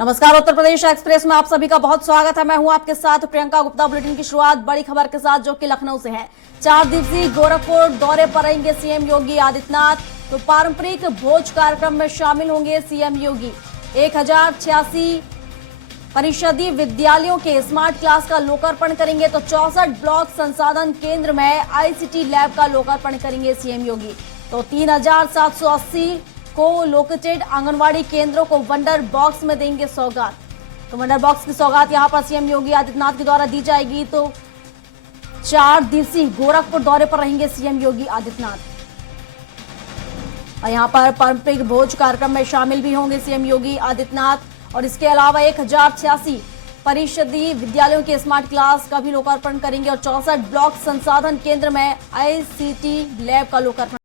नमस्कार, उत्तर प्रदेश एक्सप्रेस में आप सभी का बहुत स्वागत है। मैं हूं आपके साथ प्रियंका गुप्ता। बुलेटिन की शुरुआत बड़ी खबर के साथ, जो कि लखनऊ से है। 4 दिवसीय गोरखपुर दौरे पर रहेंगे सीएम योगी आदित्यनाथ। तो पारंपरिक भोज कार्यक्रम में शामिल होंगे सीएम योगी। 1086 परिषदीय विद्यालयों के स्मार्ट क्लास का लोकार्पण करेंगे। तो 64 ब्लॉक संसाधन केंद्र में आईसीटी लैब का लोकार्पण करेंगे सीएम योगी। तो 3780 को लोकेटेड आंगनवाड़ी केंद्रों को वंडर बॉक्स में देंगे सौगात। तो वंडर बॉक्स की सौगात यहां पर सीएम योगी आदित्यनाथ के द्वारा दी जाएगी। तो 4 दिवसीय गोरखपुर दौरे पर रहेंगे सीएम योगी आदित्यनाथ और यहां पर पारंपरिक भोज कार्यक्रम में शामिल भी होंगे सीएम योगी आदित्यनाथ। और इसके अलावा 1086 परिषदीय विद्यालयों के स्मार्ट क्लास का भी लोकार्पण करेंगे और 64 ब्लॉक संसाधन केंद्र में आईसीटी लैब का लोकार्पण।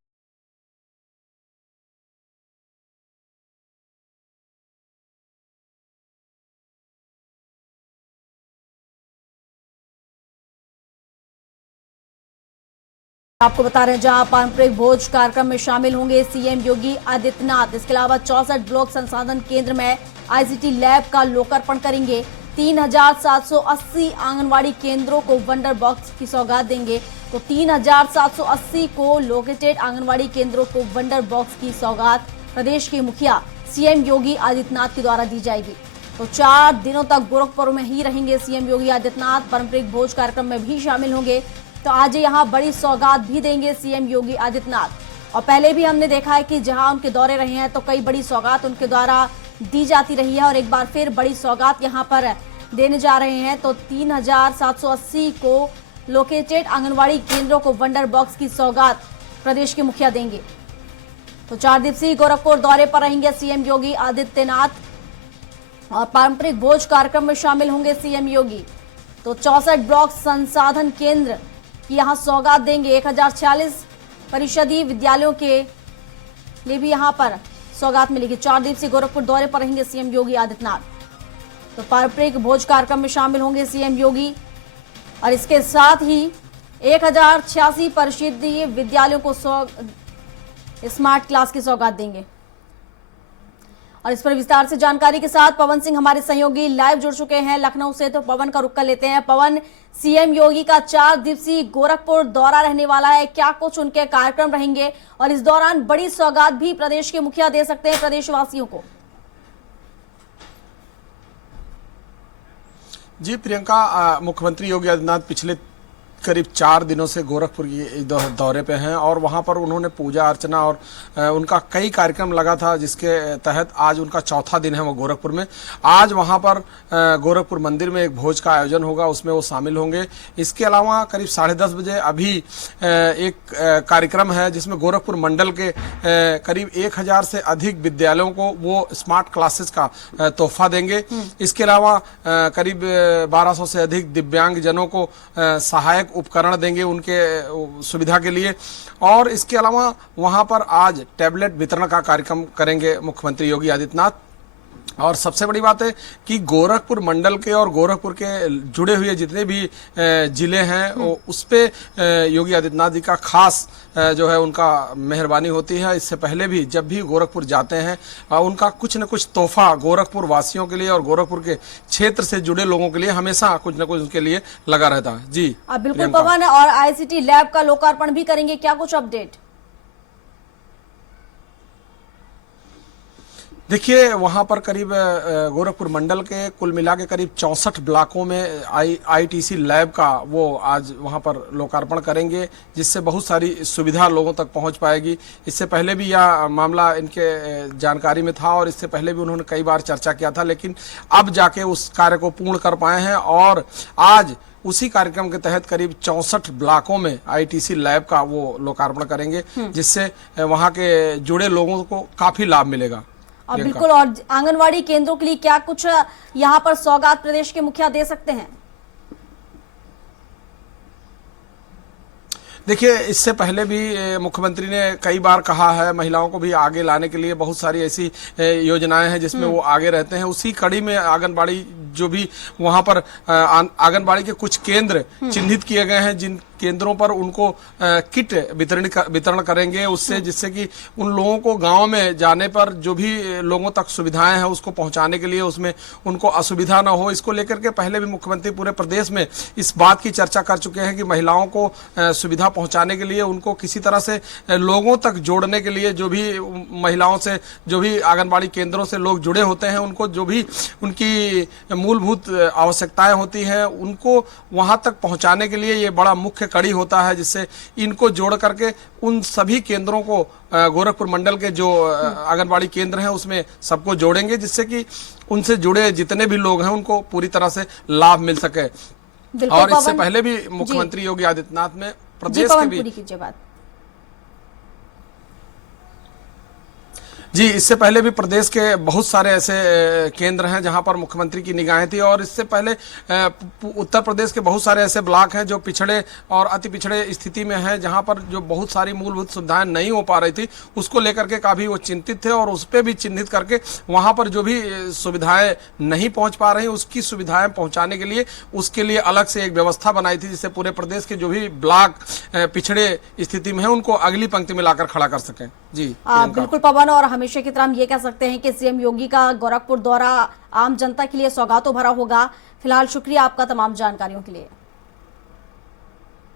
आपको बता रहे हैं, जहां पारंपरिक भोज कार्यक्रम में शामिल होंगे सीएम योगी आदित्यनाथ। इसके अलावा 64 ब्लॉक संसाधन केंद्र में आईसीटी लैब का लोकार्पण करेंगे। 3780 आंगनवाड़ी केंद्रों को वंडर बॉक्स की सौगात देंगे। तो 3780 को लोकेटेड आंगनवाड़ी केंद्रों को वंडर बॉक्स की सौगात प्रदेश के मुखिया सीएम योगी आदित्यनाथ के द्वारा दी जाएगी। तो 4 दिनों तक गोरखपुर में ही रहेंगे सीएम योगी आदित्यनाथ। पारंपरिक भोज कार्यक्रम में भी शामिल होंगे। तो आज यहां बड़ी सौगात भी देंगे सीएम योगी आदित्यनाथ। और पहले भी हमने देखा है कि जहां उनके दौरे रहे हैं तो कई बड़ी सौगात उनके द्वारा दी जाती रही है और एक बार फिर बड़ी सौगात यहां पर देने जा रहे हैं। तो 3780 को लोकेटेड आंगनवाड़ी केंद्रों को वंडर बॉक्स की सौगात प्रदेश के मुखिया देंगे। तो 4 दिवसीय गोरखपुर दौरे पर रहेंगे सीएम योगी आदित्यनाथ और पारंपरिक भोज कार्यक्रम में शामिल होंगे सीएम योगी। तो 64 ब्लॉक संसाधन केंद्र की यहां सौगात देंगे। 1046 परिषदीय विद्यालयों के लिए भी यहां पर सौगात मिलेगी। 4 दिवसीय गोरखपुर दौरे पर रहेंगे सीएम योगी आदित्यनाथ। तो पारंपरिक भोज कार्यक्रम में शामिल होंगे सीएम योगी और इसके साथ ही 1086 परिषदीय विद्यालयों को स्मार्ट क्लास की सौगात देंगे। और इस पर विस्तार से जानकारी के साथ पवन सिंह हमारे सहयोगी लाइव जुड़ चुके हैं लखनऊ से। तो पवन का रुख कर लेते हैं। पवन, सीएम योगी का 4 दिवसीय गोरखपुर दौरा रहने वाला है, क्या कुछ उनके कार्यक्रम रहेंगे और इस दौरान बड़ी सौगात भी प्रदेश के मुखिया दे सकते हैं प्रदेशवासियों को? जी प्रियंका, मुख्यमंत्री योगी आदित्यनाथ पिछले करीब 4 दिनों से गोरखपुर के दौरे पे हैं और वहां पर उन्होंने पूजा अर्चना और उनका कई कार्यक्रम लगा था, जिसके तहत आज उनका 4था दिन है वो गोरखपुर में। आज वहां पर गोरखपुर मंदिर में एक भोज का आयोजन होगा, उसमें वो शामिल होंगे। इसके अलावा करीब 10:30 बजे अभी एक कार्यक्रम है जिसमें गोरखपुर मंडल के करीब 1000 से अधिक विद्यालयों को वो स्मार्ट क्लासेस का तोहफा देंगे। इसके अलावा करीब 1200 से अधिक दिव्यांग जनों को सहायक उपकरण देंगे उनके सुविधा के लिए। और इसके अलावा वहां पर आज टैबलेट वितरण का कार्यक्रम करेंगे मुख्यमंत्री योगी आदित्यनाथ। और सबसे बड़ी बात है कि गोरखपुर मंडल के और गोरखपुर के जुड़े हुए जितने भी जिले हैं उस पे योगी आदित्यनाथ जी का खास जो है उनका मेहरबानी होती है। इससे पहले भी जब भी गोरखपुर जाते हैं उनका कुछ न कुछ तोहफा गोरखपुर वासियों के लिए और गोरखपुर के क्षेत्र से जुड़े लोगों के लिए हमेशा कुछ न कुछ उनके लिए लगा रहता है। जी बिल्कुल पवन, और आईसीटी लैब का लोकार्पण भी करेंगे, क्या कुछ अपडेट? देखिए, वहां पर करीब गोरखपुर मंडल के कुल मिला के करीब 64 ब्लॉकों में आईटीसी लैब का वो आज वहां पर लोकार्पण करेंगे, जिससे बहुत सारी सुविधा लोगों तक पहुंच पाएगी। इससे पहले भी यह मामला इनके जानकारी में था और इससे पहले भी उन्होंने कई बार चर्चा किया था, लेकिन अब जाके उस कार्य को पूर्ण कर पाए हैं। और आज उसी कार्यक्रम के तहत करीब 64 ब्लॉकों में आईटीसी लैब का वो लोकार्पण करेंगे, जिससे वहां के जुड़े लोगों को काफी लाभ मिलेगा। बिल्कुल, और आंगनवाड़ी केंद्रों के लिए क्या कुछ यहाँ पर सौगात प्रदेश के मुखिया दे सकते हैं? देखिए, इससे पहले भी मुख्यमंत्री ने कई बार कहा है महिलाओं को भी आगे लाने के लिए बहुत सारी ऐसी योजनाएं हैं जिसमें वो आगे रहते हैं। उसी कड़ी में आंगनबाड़ी जो भी वहां पर आंगनबाड़ी के कुछ केंद्र चिन्हित किए गए हैं केंद्रों पर उनको किट वितरण करेंगे, उससे जिससे कि उन लोगों को गांव में जाने पर जो भी लोगों तक सुविधाएं हैं उसको पहुंचाने के लिए उसमें उनको असुविधा ना हो। इसको लेकर के पहले भी मुख्यमंत्री पूरे प्रदेश में इस बात की चर्चा कर चुके हैं कि महिलाओं को सुविधा पहुंचाने के लिए, उनको किसी तरह से लोगों तक जोड़ने के लिए, जो भी महिलाओं से, जो भी आंगनबाड़ी केंद्रों से लोग जुड़े होते हैं, उनको जो भी उनकी मूलभूत आवश्यकताएं होती हैं उनको वहां तक पहुंचाने के लिए ये बड़ा मुख्य कड़ी होता है, जिससे इनको जोड़ करके उन सभी केंद्रों को गोरखपुर मंडल के जो आंगनबाड़ी केंद्र हैं उसमें सबको जोड़ेंगे, जिससे कि उनसे जुड़े जितने भी लोग हैं उनको पूरी तरह से लाभ मिल सके। और इससे पहले भी मुख्यमंत्री योगी आदित्यनाथ ने प्रदेश के भी जी, इससे पहले भी प्रदेश के बहुत सारे ऐसे केंद्र हैं जहां पर मुख्यमंत्री की निगाहें थी, और इससे पहले उत्तर प्रदेश के बहुत सारे ऐसे ब्लॉक हैं जो पिछड़े और अति पिछड़े स्थिति में हैं, जहां पर जो बहुत सारी मूलभूत सुविधाएं नहीं हो पा रही थी, उसको लेकर के काफी वो चिंतित थे, और उस पर भी चिन्हित करके वहां पर जो भी सुविधाएं नहीं पहुंच पा रही उसकी सुविधाएं पहुंचाने के लिए उसके लिए अलग से एक व्यवस्था बनाई थी, जिससे पूरे प्रदेश के जो भी ब्लॉक पिछड़े स्थिति में है उनको अगली पंक्ति में लाकर खड़ा कर सकें। जी बिल्कुल पवन, और हमेशा की तरह हम ये कह सकते हैं कि सीएम योगी का गोरखपुर दौरा आम जनता के लिए सौगातों भरा होगा। फिलहाल शुक्रिया आपका तमाम जानकारियों के लिए।